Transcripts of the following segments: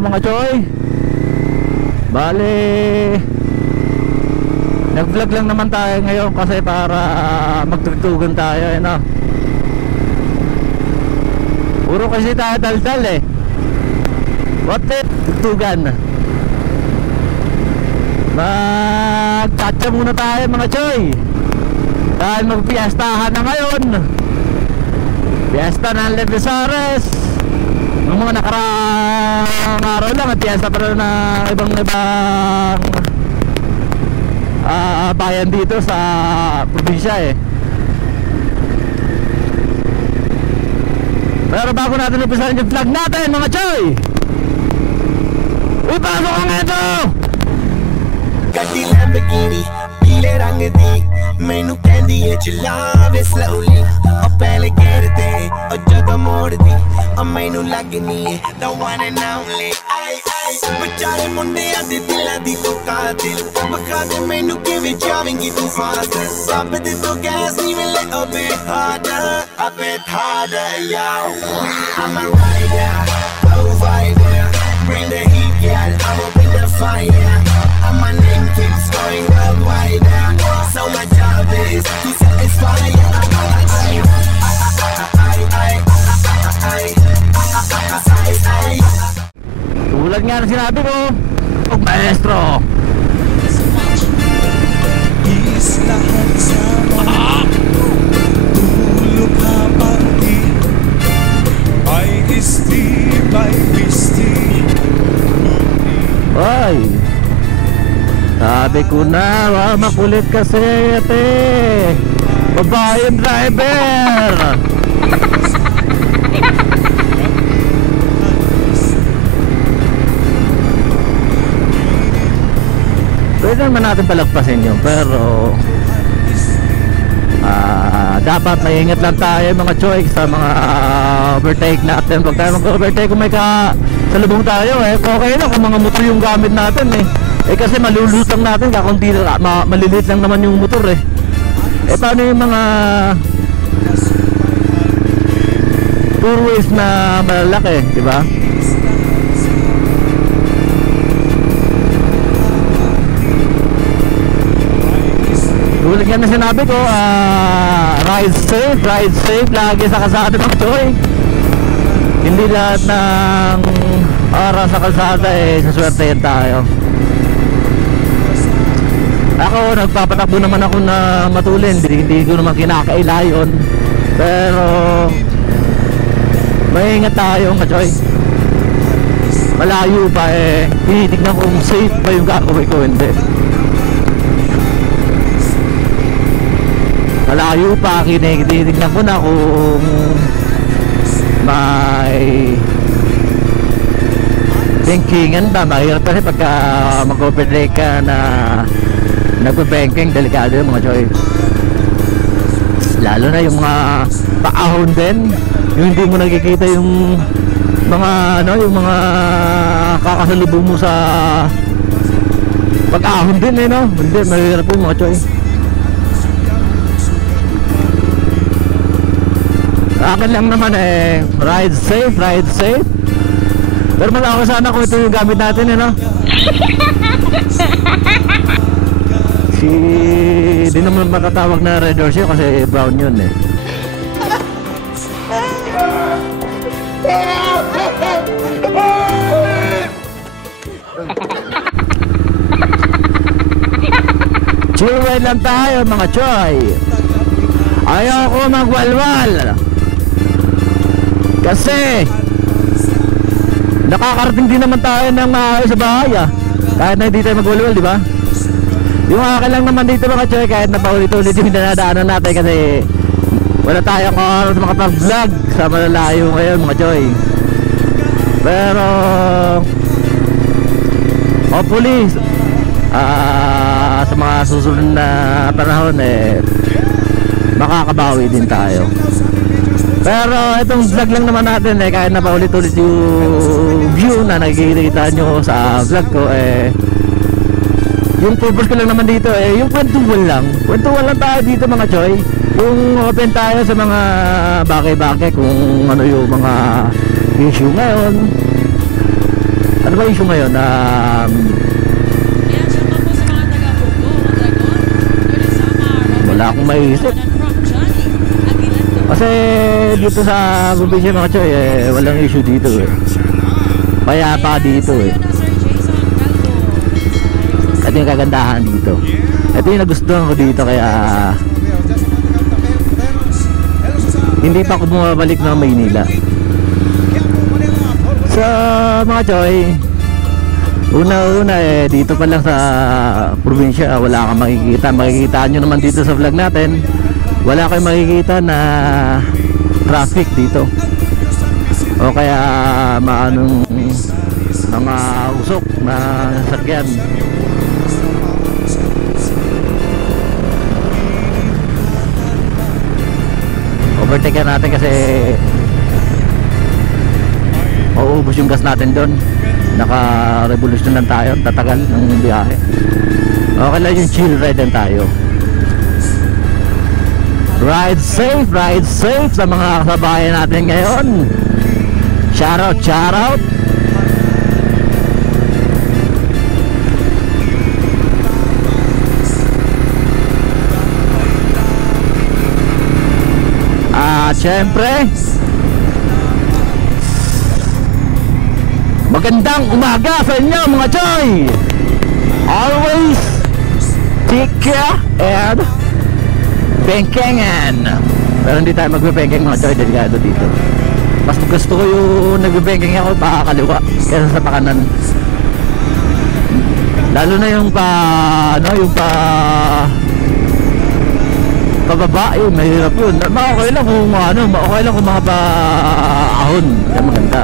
mga choy. Bale, nag-vlog lang naman tayo ngayon kasi para magtugtugan tayo, no? Puro kasi tayo daldal eh. What the? Tugtugan. Magtatsa muna tayo mga choy, dahil magpiestahan na ngayon. Fiesta ng Levisares. Noong mga nakaraang araw lang at fiesta pa rin ng ibang bayan dito sa probinsya eh. Pero bago natin umpisahan yung vlog natin mga choy, ipasok ang ito! ਗੱਡੀ ਲੈਂਬਰਗਿਨੀ ਪੀਲੇ ਰੰਗ ਦੀ ਮੈਨੂੰ ਕਹਿੰਦੀ ਏ ਚਲਾਵੇ ਸਲੋਲੀ ਉਹ ਪਹਿਲੇ ਗੇਅਰ ਤੇ ਉਹ ਜਦੋਂ ਮੋੜਦੀ ਉਹ ਮੈਨੂੰ ਲੱਗਨੀ ਏ the one and only ਵਿਚਾਰੇ ਮੁੰਡਿਆਂ ਦੇ ਦਿਲਾਂ ਦੀ ਤੂੰ ਕਾਤਿਲ ਮਖਾ ਦੇ ਮੈਨੂੰ ਕਿਵੇਂ ਜਾਵੇਂਗੀ ਤੂੰ ਫਾਸਟ ਸਭ ਦੇ ਤੂੰ ਗੈਸ ਨਹੀਂ ਮਿਲੇ a bit harder yo I'm a rider provider bring the heat girl I'ma bring the fire and my name keeps going worldwide so my job is to satisfy tulad nga na sinabi ko, oh maestro, is lahat sama tulog habang di may isti, may pisti. ay sabi ko na, makulit kasi ate, babaeng driver. Pwede naman natin palagpasin yun, pero dapat maingat lang tayo mga choy sa mga overtake natin. Pag tayo mag-overtake, kung may salubong tayo eh, okay lang kung mga motor yung gamit natin eh. Kasi malulutang natin, kakunti maliliit lang naman yung motor eh. Paano yung mga two ways na malalaki, di ba? Tulad nga na sinabi ko, ride safe lagi sa kalsada ng choy. Hindi lahat ng oras sa kalsada eh saswertehan tayo. Ako, nagpapatakbo naman ako na matulin, hindi ko naman kinakailayon, pero maingat tayo mga choy. Malayo pa eh, tinitignan ko kung safe ba yung gagawin ko, hindi. Malayo pa, tinitignan ko na kung may bankingan ba. Mahirap kasi pagka mag-overtake ka na nagpa-banking, delikado yung mga choy. Lalo na yung mga paahon din, yung hindi mo nakikita yung mga yung mga kakasalubong mo sa pag-ahon din eh, no? Hindi, mahirap yung mga choy. Akin lang naman eh, ride safe. Pero malaki sana kung ito yung gamit natin eh, no? Di naman matatawag na red horse yun kasi brown yun eh. Chill lang tayo mga choy. Ayaw ko magwalwal kasi nakakarating din naman tayo ng maayos sa bahay kahit na hindi tayo magwalwal, di ba? Yung akin lang naman dito mga choy, kahit na paulit-ulit yung dinadaanan natin kasi wala tayong oras makapag-vlog sa malalayo ngayon mga choy. Pero hopefully sa mga susunod na panahon eh makakabawi din tayo. Pero itong vlog lang naman natin eh, kahit na paulit-ulit yung view na nakikita nyo sa vlog ko eh, yung purpose ko lang naman dito eh, yung kwentuhan lang tayo dito mga choy. Yung open tayo sa mga bagay-bagay, kung ano yung mga issue ngayon, Ano ba issue ngayon? Yan, siya pa po sa mga taga-Bugo, Dragon, Lord Samar, Wala akong maiisip. from Johnny, Aguilan to. Kasi dito sa probinsya mga choy, walang issue dito eh. Payapa dito eh. Sir Jason Calvo. Ito yung kagandahan dito. Ito yung nagustuhan ko dito kaya hindi pa ako bumabalik ng Maynila. Sa mga choy, una-una dito pa lang sa probinsya wala kang makikita. Makikita nyo naman dito sa vlog natin, wala kayong makikita na traffic dito o kaya maanong mga usok na sasakyan. Overtake natin kasi mauubos yung gas natin doon. Naka-revolution lang tayo, tatagal ng biyahe. Okay lang yung chill ride din tayo. Ride safe sa mga kasabayan natin ngayon. Shout out. Siyempre, magandang umaga sa inyo mga choy. Always take care and bengkengan. Pero hindi tayo magbe-bengkeng mga choy, delikado dito. Mas gusto ko yung nagbe-bengkeng ako pakakaliwa kaysa sa pakanan. Lalo na yung pababa, yun, mahirap yun. Okay lang kung okay lang kung mga ahon, yan maganda.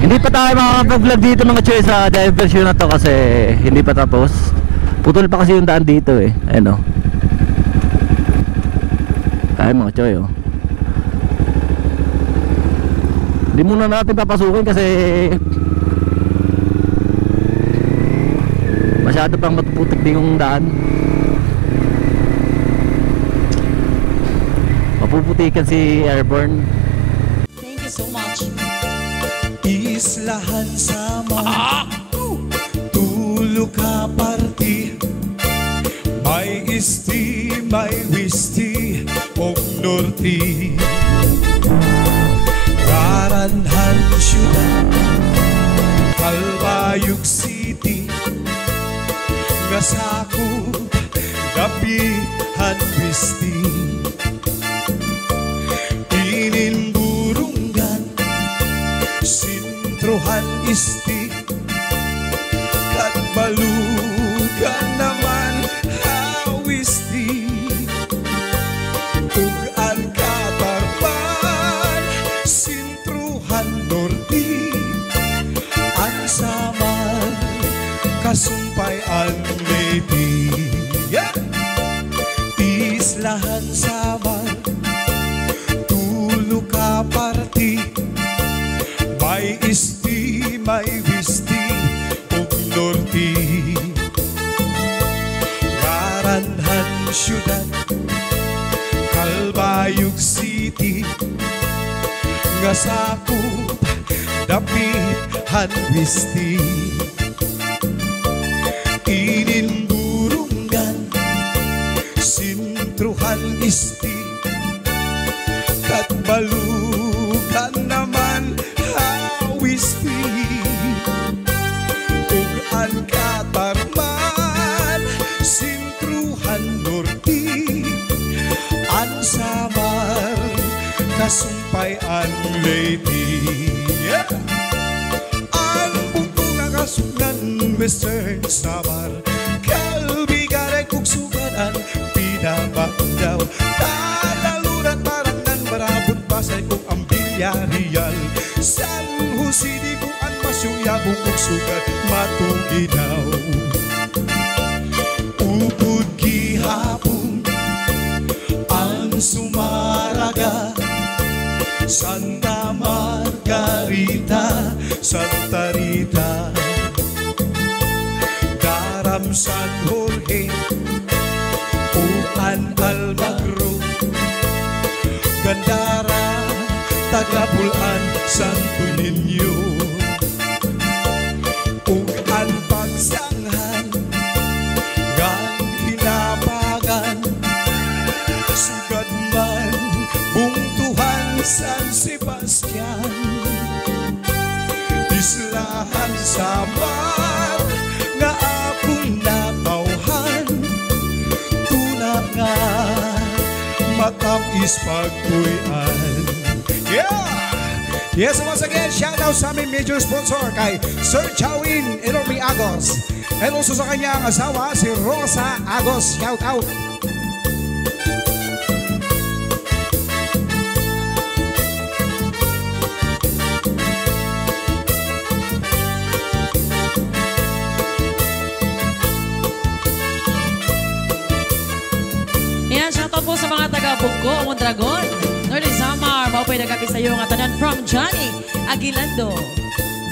Hindi pa tayo makakapag-vlog dito mga choy sa diversion na to kasi hindi pa tapos. Putol pa kasi yung daan dito eh. Ayun o. Tayo mga choy o. Hindi muna natin papasukin kasi masyado pang matuputik din yung daan. Mapuputikan si Airborne. Thank you so much. Islahan sama Tulo ka parti May isti, may wisti Og norti Karanhan syudad Kalbayog City Gasakop Dapihan wisti Ininburunggan Sintrohan isti Katbalugan naman hawisti Ugan katarpan Sintruhan norti Ansaman Kasumpay an lady Islahan saman Tulo ka parti May isti, may wisti, ug norti Karanhan syudad, Kalbayog City Nga sakop, dapihan wisti Ininburunggan, sintruhan isti Katbalugan naman hawisti Ugan katarman Sintruhan norti Ansamar Kasumpay an lady Ang punto nga kasugnan Mr. Samar Kalbigaray kong suganan Pinabagdaw Talaluran marangan Marabot pasay kong ang bilyarial San Jose di buan masyuyabong kong sugat matuginaw Upod gihapon ang sumaraga Santa Margarita, Santa Rita Daram San Jorge Uan tagapulan Santo Niño ug ang pagsanghan gan hinapagan sugad man bungtuhan San Sebastian islahan sa mar nga akong natawhan tuna nga matamis pagtuyan. Yeah! Yes, once again, shout out sa aming major sponsor kay Sir Chawin Enorme Agos and also sa kanyang asawa si Rosa Agos. Shout out! Yan, shoutout po sa mga taga-Bugko, Mondragon, Northern Samar, maupay nagkakit sa iyo nga tanan from Johnny Aguilando.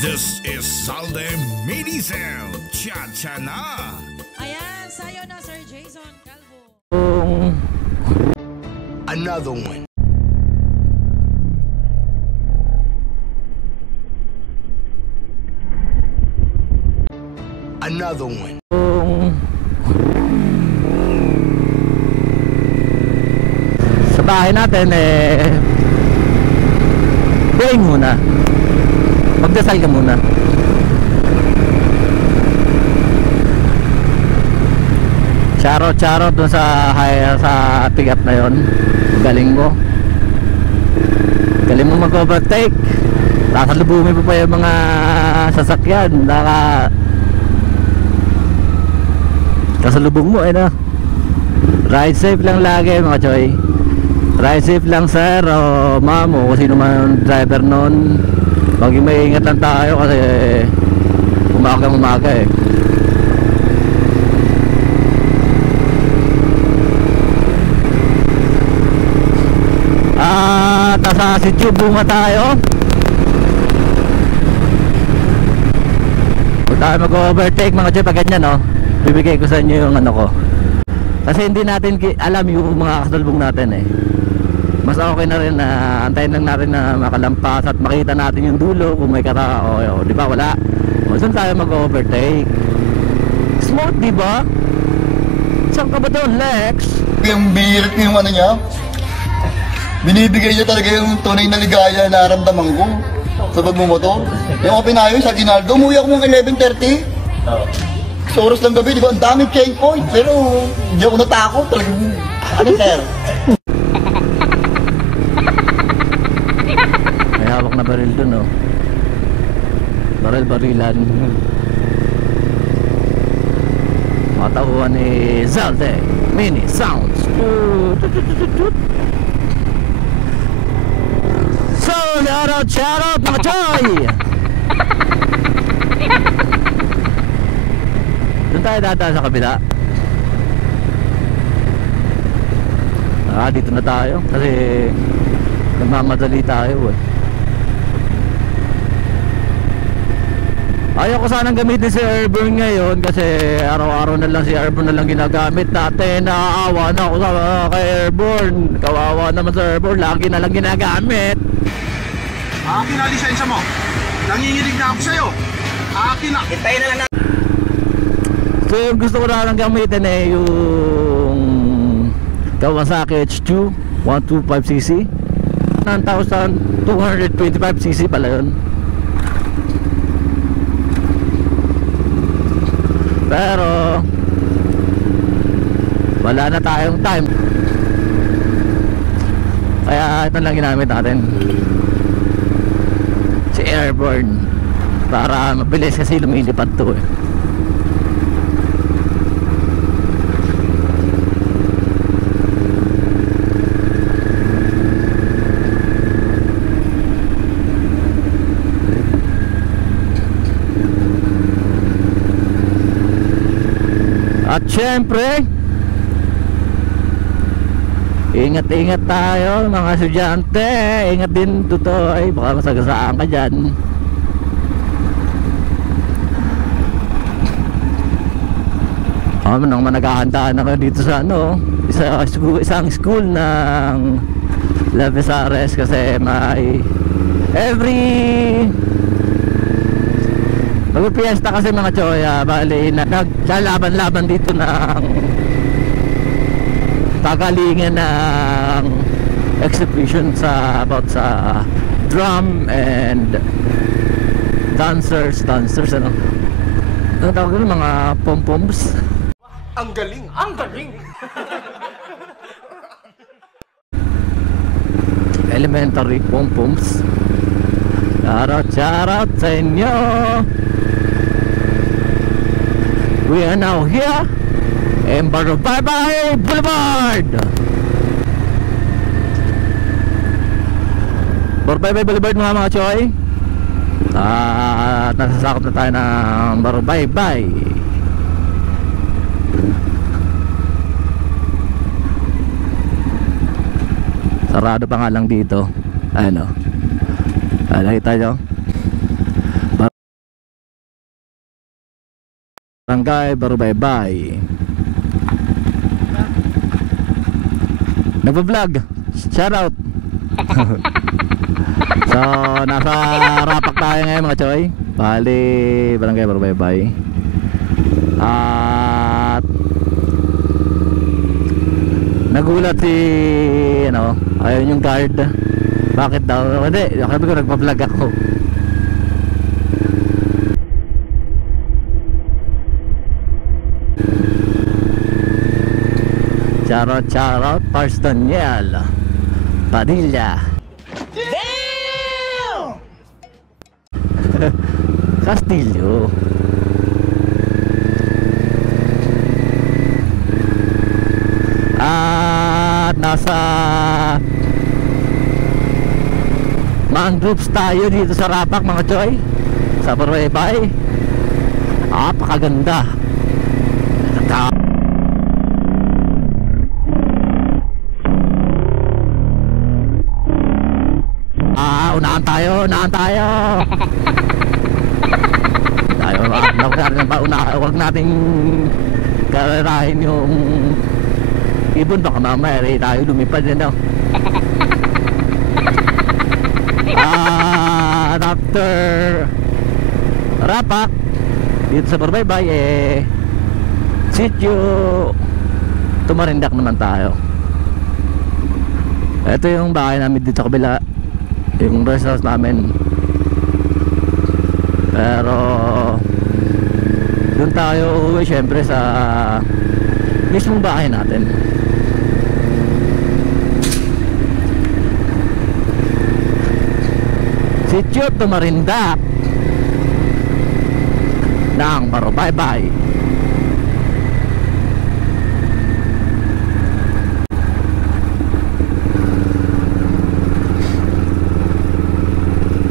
This is Salde Minicel. Cha-cha na! Ayan, sayo na Sir Jason Calvo. Another one. Another one. Sa bahay natin praying muna, magdasal ka muna. Charot dun sa pick up na yon. Galing mo mag-overtake, nakasalubungin mo pa yung mga sasakyan, kasalubong mo na. Ride safe lang lagi mga choy. Ride safe lang sir o ma'am o kung sino man driver nun. Maging may ingat lang tayo kasi umaga eh. Nasa Sitio Bunga tayo. Huwag tayo mag-overtake mga choy pag ganyan, no? Bibigay ko sa inyo yung ano ko. Kasi hindi natin alam yung mga kasalubong natin eh. Mas okay na rin na antayin lang natin na makalampas at makita natin yung dulo kung may kara o di ba wala. O saan tayo mag-overtake? Smooth, di ba? Saan ka ba doon, Lex? Yung birit yung ano niya, binibigay niya talaga yung tunay na ligaya na naramdaman ko sa pagmumotor. Yung ako pinayo sa Ginaldo, umuwi ako ng 11:30. Sa oras ng gabi, di ba? Ang daming checkpoint. Pero hindi ako natakot. Talagang, ano sir? May hawak na baril dun, no? Baril-barilan. Matauhan ni Zalde Mini Sounds. So, shout out mga choy! Doon tayo dadaan sa kabila. Dito na tayo kasi nagmamadali tayo eh. Ayaw ko sanang gamitin si Airborne ngayon kasi araw-araw na lang si Airborne na lang ginagamit natin. Naaawa na ako sa kay Airborne. Kawawa naman sa Airborne, lagi na lang ginagamit. Akin na lisensya mo. Nanginginig na ako sa'yo. Akin na. Hintayin na lang. So yung gusto ko na lang gamitin yung Kawasaki H2 125cc 9,225cc pala yun. Pero wala na tayong time, kaya ito lang ginamit natin, si Airborne, para mabilis kasi lumilipad to eh. At syempre, ingat-ingat tayo mga estudyante. Ingat din tutoy, baka masagasaan ka dyan. Nang managhahandaan na kayo dito sa isang school ng Lavesares kasi may magpipiesta kasi mga choya, bali naglalaban-laban dito ng kagalingan ng exhibition about sa drum and dancers ano tawag nila, mga pom-poms. Ang galing! Elementary pom-poms. Shoutout sa inyo. We are now here in Barubaybay Boulevard. Barubaybay Boulevard mga choy. At nasasakop na tayo ng Barubaybay. Sarado pa nga lang dito. Ano? Nakita nyo? Barangay Barubaybay. Nagpa-vlog. Shoutout. So, nasa rapak tayo ngayon mga choy. Bali, Barangay Barubaybay. At nagulat si ayun yung guard. Bakit daw? Hindi, sabi ko nagpa-vlog ako. Charot Pars Daniel Padilla. Damn! Castillo. At nasa groups tayo dito sa rapak mga choy, sa Barubaybay. Napakaganda. Unahan tayo. Huwag nating kararahin yung ibon, baka mamaya tayo lumipad din daw. After rapak dito sa Barubaybay, sityo Tumarindak naman tayo. Ito yung bahay namin dito sa kabila, yung rest house namin. Pero doon tayo uuwi syempre sa mismong bahay natin. Sityo Tumarindak ng Barubaybay.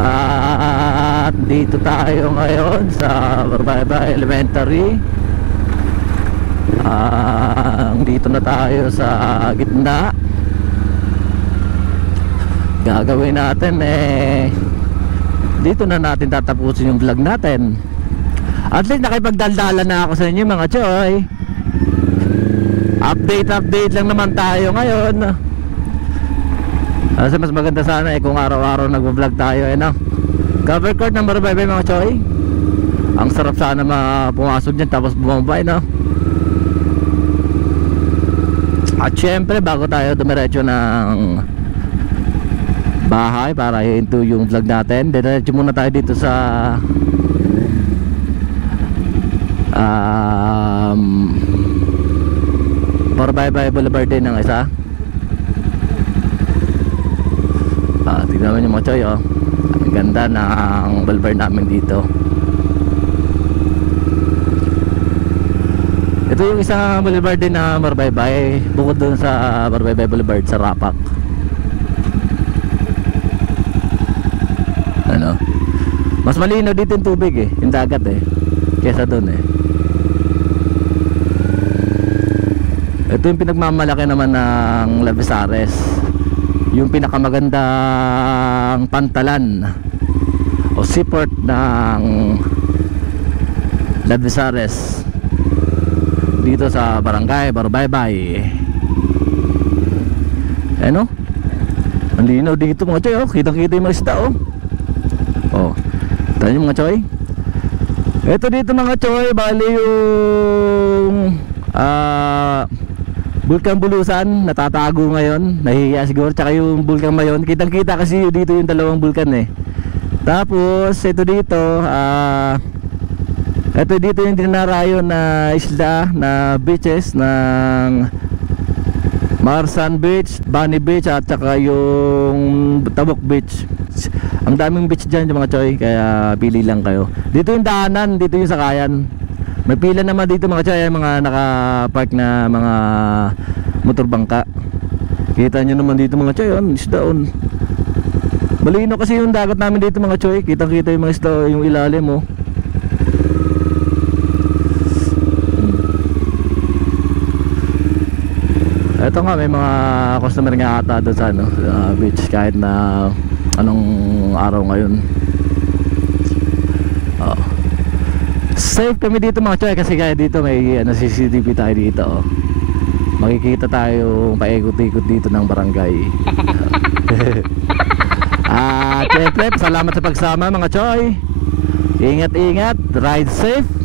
At dito tayo ngayon sa Barubaybay Elementary. Dito na tayo sa gitna. Gagawin natin dito na natin tatapusin yung vlog natin. At least nakipagdaldala na ako sa inyo mga choy. Update lang naman tayo ngayon. Kasi mas maganda sana kung araw-araw nag-vlog tayo no? Cover court ng Barubaybay mga choy. Ang sarap sana pumasok dyan tapos bumabay no? At syempre bago tayo dumiretso ng bahay para into yung vlog natin, diretso muna tayo dito sa Barubaybay Boulevard din ng isa. Tignan mo yung mga choy, ang ganda ng boulevard namin dito. Ito yung isang boulevard din na Barubaybay, bukod dun sa Barubaybay Boulevard sa Rapak. Ano? Mas malinaw dito yung tubig yung dagat kesa dun Ito yung pinagmamalaki naman ng Lavesares, yung pinakamagandang pantalan o seaport ng Lavesares dito sa Barangay Barubaybay. Ang linaw dito mga choy, oh. Kitang-kita yung mga isda, oh. Oh. Tayo mga choy. Ito dito mga choy, bali yung Bulkan Bulusan, natatago ngayon. Nahihiya siguro, tsaka yung Bulkan Mayon. Kitang-kita kasi dito yung dalawang bulkan eh. Tapos ito dito, ito dito yung dinarayo na isla na beaches ng Marsan Beach, Bunny Beach at saka yung Tabok Beach. Ang daming beach dyan mga choy, kaya pili lang kayo. Dito yung daanan, dito yung sakayan. May pila naman dito mga choy, mga naka-park na mga motorbangka. Kita nyo naman dito mga choy, isda on. Malino kasi yung dagat namin dito mga choy, kitang-kita yung mga isda, yung ilalim mo. Ito nga, may mga customer nga ata doon sa beach kahit na anong araw ngayon. Safe kami dito mga choy kasi kaya dito may CCTV tayo dito, oh. Makikita tayo paikot-ikot dito ng barangay. Syempre, salamat sa pagsama mga choy. Ingat-ingat, ride safe.